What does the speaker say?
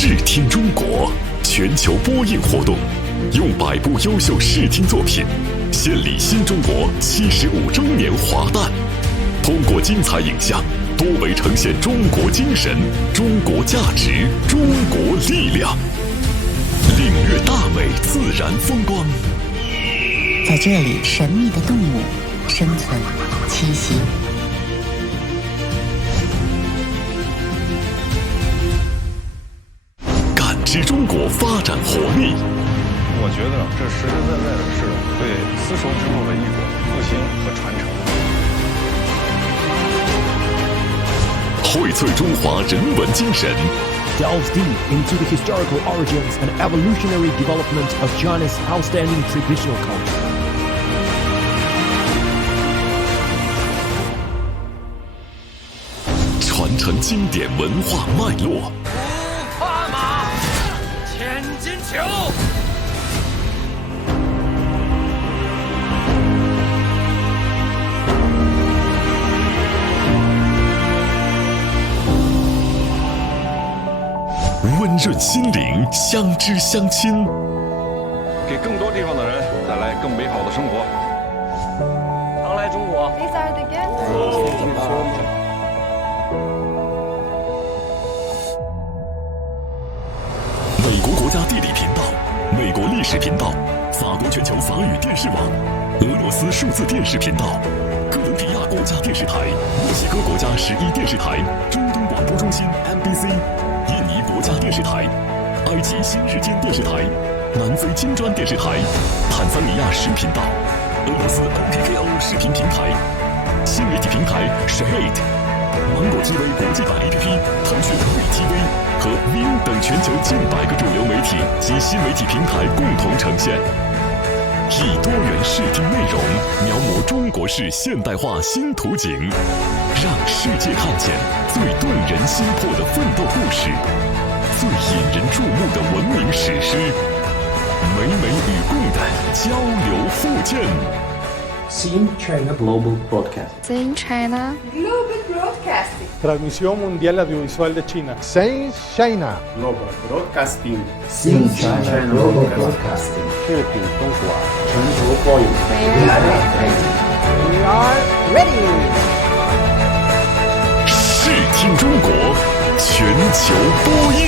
视听中国全球播映活动，用100部优秀视听作品，献礼新中国75周年华诞。通过精彩影像，多维呈现中国精神、中国价值、中国力量，领略大美自然风光。在这里，神秘的动物生存栖息。感知中国发展活力。我觉得这实实在在的是对丝绸之路的一种复兴和传承。荟萃中华人文精神 delves deep into the historical origins and evolutionary development of China's outstanding traditional culture. 传承经典文化脉络。不怕马，千金裘。温润心灵，相知相亲，给更多地方的人带来更美好的生活。常来中国。These are the gifts. 美国国家地理频道、美国历史频道、法国全球法语电视网、俄罗斯数字电视频道、哥伦比亚国家电视台、墨西哥国家11电视台、中东广播中心 MBC、印尼国家电视台、埃及新日间电视台、南非金砖电视台、坦桑尼亚10频道、俄罗斯 NPKO 视频平台、新媒体平台 Shahid、芒果 TV 国际版 APP、腾讯VTV 和 View 等全球近100个主流媒体及新媒体平台共同呈现，以多元视听内容描摹中国式现代化新图景，让世界看见最动人心魄的奋斗故事，最引人注目的文明史诗，美美与共的交流附件。Seeing China Global Broadcast. Seeing China Global Broadcasting. Transmisión Mundial Audiovisual de China. Seeing China Global Broadcasting. Seeing China Global Broadcasting. 视频中国全球播映。We are ready. 视听中国全球播映。